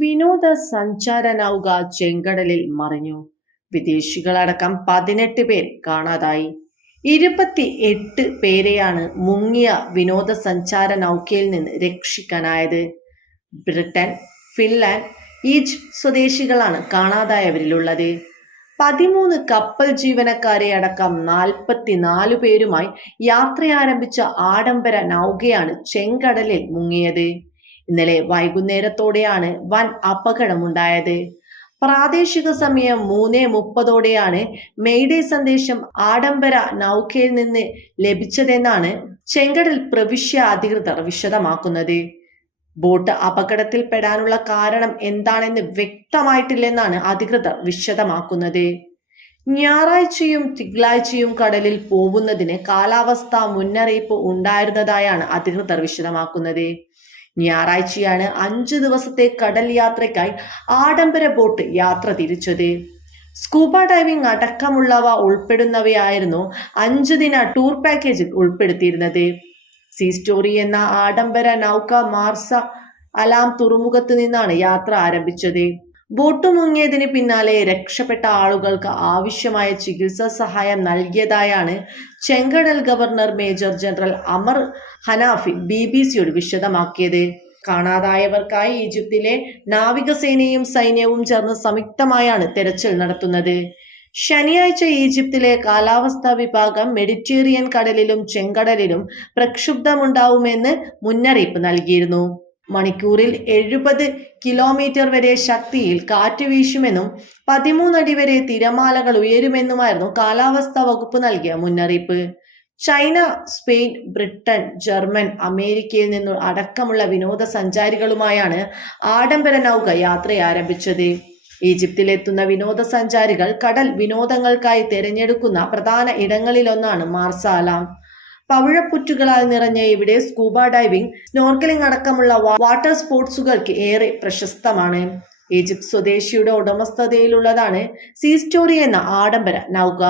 വിനോദ സഞ്ചാര നൗക ചെങ്കടലിൽ മറിഞ്ഞു. വിദേശികളടക്കം പതിനെട്ട് പേർ കാണാതായി. ഇരുപത്തി എട്ട് പേരെയാണ് മുങ്ങിയ വിനോദ സഞ്ചാര നൗകയിൽ നിന്ന് രക്ഷിക്കാനായത്. ബ്രിട്ടൻ ഫിൻലാൻഡ് ഈജിപ്ത് സ്വദേശികളാണ് കാണാതായവരിലുള്ളത്. പതിമൂന്ന് കപ്പൽ ജീവനക്കാരെ അടക്കം നാൽപ്പത്തിനാല് പേരുമായി യാത്ര ആരംഭിച്ച ആഡംബര നൗകയാണ് ചെങ്കടലിൽ മുങ്ങിയത്. ഇന്നലെ വൈകുന്നേരത്തോടെയാണ് വൻ അപകടമുണ്ടായത്. പ്രാദേശിക സമയം മൂന്ന് മുപ്പതോടെയാണ് മെയ്ഡേ സന്ദേശം ആഡംബര നൗകയിൽ നിന്ന് ലഭിച്ചതെന്നാണ് ചെങ്കടൽ പ്രവിശ്യ അധികൃതർ വിശദമാക്കുന്നത്. ബോട്ട് അപകടത്തിൽപ്പെടാനുള്ള കാരണം എന്താണെന്ന് വ്യക്തമായിട്ടില്ലെന്നാണ് അധികൃതർ വിശദമാക്കുന്നത്. ഞായറാഴ്ചയും തിങ്കളാഴ്ചയും കടലിൽ പോകുന്നതിന് കാലാവസ്ഥാ മുന്നറിയിപ്പ് ഉണ്ടായിരുന്നതായാണ് അധികൃതർ വിശദമാക്കുന്നത്. ഞായറാഴ്ചയാണ് അഞ്ചു ദിവസത്തെ കടൽ യാത്രയ്ക്കായി ആഡംബര ബോട്ട് യാത്ര തിരിച്ചത്. സ്കൂബ ഡൈവിംഗ് അടക്കമുള്ളവ ഉൾപ്പെടുന്നവയായിരുന്നു അഞ്ചു ദിന ടൂർ പാക്കേജിൽ ഉൾപ്പെടുത്തിയിരുന്നത്. സീ സ്റ്റോറി എന്ന ആഡംബര നൗക മാർസ അലാം തുറമുഖത്ത് നിന്നാണ് യാത്ര ആരംഭിച്ചത്. ബോട്ട് മുങ്ങിയതിന് പിന്നാലെ രക്ഷപ്പെട്ട ആളുകൾക്ക് ആവശ്യമായ ചികിത്സാ സഹായം നൽകിയതായാണ് ചെങ്കടൽ governor major general Amr Hanafi B B സിയോട് വിശദമാക്കിയത്. കാണാതായവർക്കായി ഈജിപ്തിലെ നാവികസേനയും സൈന്യവും ചേർന്ന് സംയുക്തമായാണ് തെരച്ചിൽ നടത്തുന്നത്. ശനിയാഴ്ച ഈജിപ്തിലെ കാലാവസ്ഥാ വിഭാഗം മെഡിറ്റേറിയൻ കടലിലും ചെങ്കടലിലും പ്രക്ഷുബ്ധമുണ്ടാവുമെന്ന് മുന്നറിയിപ്പ് നൽകിയിരുന്നു. മണിക്കൂറിൽ എഴുപത് കിലോമീറ്റർ വരെ ശക്തിയിൽ കാറ്റ് വീശുമെന്നും പതിമൂന്നടി വരെ തിരമാലകൾ ഉയരുമെന്നുമായിരുന്നു കാലാവസ്ഥാ വകുപ്പ് നൽകിയ മുന്നറിയിപ്പ്. ചൈന സ്പെയിൻ ബ്രിട്ടൻ ജർമ്മൻ അമേരിക്കയിൽ നിന്നും അടക്കമുള്ള വിനോദസഞ്ചാരികളുമായാണ് ആഡംബര നൗക യാത്ര ആരംഭിച്ചത്. ഈജിപ്തിലെത്തുന്ന വിനോദസഞ്ചാരികൾ കടൽ വിനോദങ്ങൾക്കായി തിരഞ്ഞെടുക്കുന്ന പ്രധാന ഇടങ്ങളിലൊന്നാണ് മാർസാലാം. പവിഴപ്പുറ്റുകളാൽ നിറഞ്ഞ ഇവിടെ സ്കൂബ ഡൈവിംഗ് നോർക്കലിംഗ് അടക്കമുള്ള വാട്ടർ സ്പോർട്സുകൾക്ക് ഏറെ പ്രശസ്തമാണ്. ഈജിപ്ത് സ്വദേശിയുടെ ഉടമസ്ഥതയിലുള്ളതാണ് സീ സ്റ്റോറി എന്ന ആഡംബര നൗക.